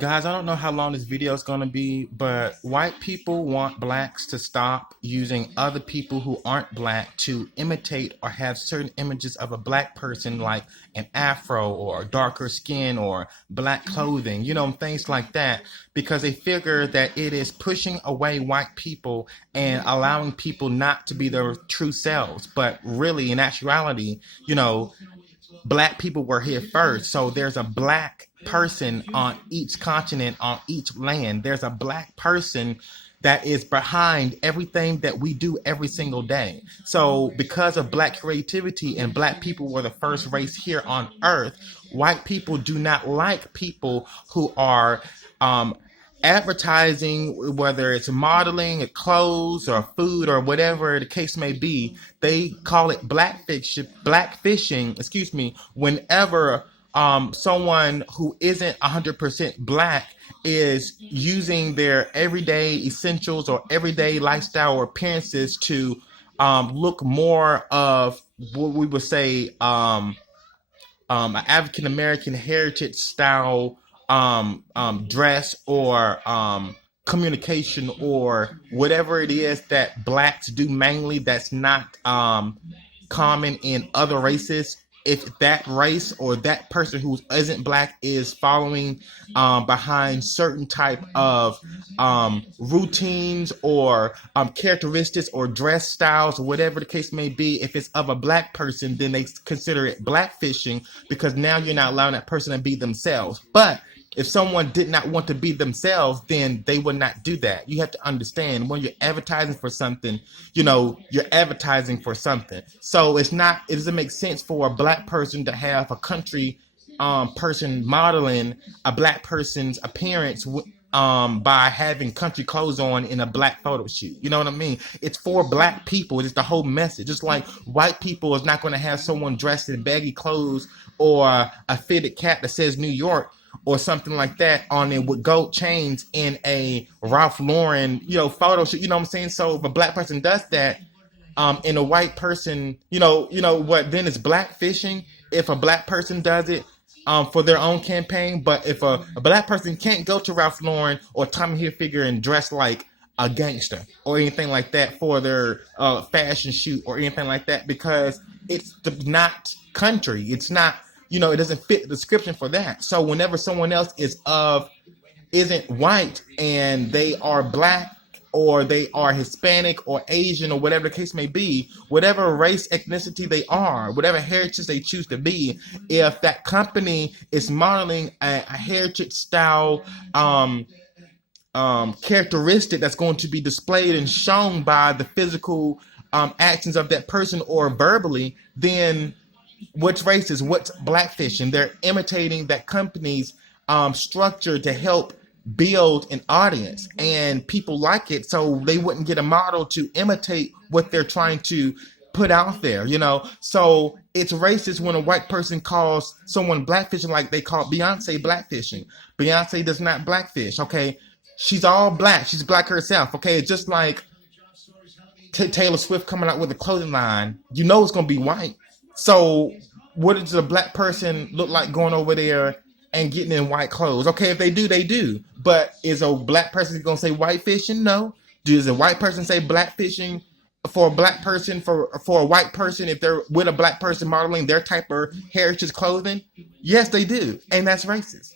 Guys, I don't know how long this video is going to be, but white people want blacks to stop using other people who aren't black to imitate or have certain images of a black person, like an afro or darker skin or black clothing, things like that, because they figure that it is pushing away white people and allowing people not to be their true selves. But really, in actuality, black people were here first. So there's a black person on each continent, on each land. There's a black person that is behind everything that we do every single day. So because of black creativity and black people were the first race here on earth, white people do not like people who are advertising, whether it's modeling, clothes, or food, or whatever the case may be. They call it blackfishing, whenever someone who isn't 100% black is using their everyday essentials or everyday lifestyle or appearances to look more of what we would say an African American heritage style dress or communication or whatever it is that blacks do mainly that's not common in other races. If that race or that person who isn't black is following behind certain type of routines or characteristics or dress styles or whatever the case may be, if it's of a black person, then they consider it blackfishing, because now you're not allowing that person to be themselves. But if someone did not want to be themselves, then they would not do that. You have to understand, when you're advertising for something, you're advertising for something. So it doesn't make sense for a black person to have a country person modeling a black person's appearance by having country clothes on in a black photo shoot. You know what I mean? It's for black people. It's the whole message. Just like white people is not going to have someone dressed in baggy clothes or a fitted cap that says New York or something like that on it with gold chains in a Ralph Lauren, photo shoot. You know what I'm saying? So if a black person does that, and a white person, what then is blackfishing if a black person does it for their own campaign. But if a black person can't go to Ralph Lauren or Tommy Hilfiger and dress like a gangster or anything like that for their fashion shoot or anything like that, because it's not country. It's not, it doesn't fit the description for that. So whenever someone else isn't white and they are black or they are Hispanic or Asian or whatever the case may be, whatever race, ethnicity they are, whatever heritage they choose to be, if that company is modeling a heritage style characteristic that's going to be displayed and shown by the physical actions of that person or verbally, then what's racist? What's blackfishing? They're imitating that company's structure to help build an audience, and people like it, so they wouldn't get a model to imitate what they're trying to put out there. So it's racist when a white person calls someone blackfishing, like they call Beyonce blackfishing. Beyonce does not blackfish. Okay, she's all black. She's black herself. Okay, it's just like Taylor Swift coming out with a clothing line. It's gonna be white. So what does a black person look like going over there and getting in white clothes? Okay, if they do, they do. But is a black person going to say white fishing? No. Does a white person say black fishing for a black person, for a white person, if they're with a black person modeling their type of heritage clothing? Yes, they do. And that's racist.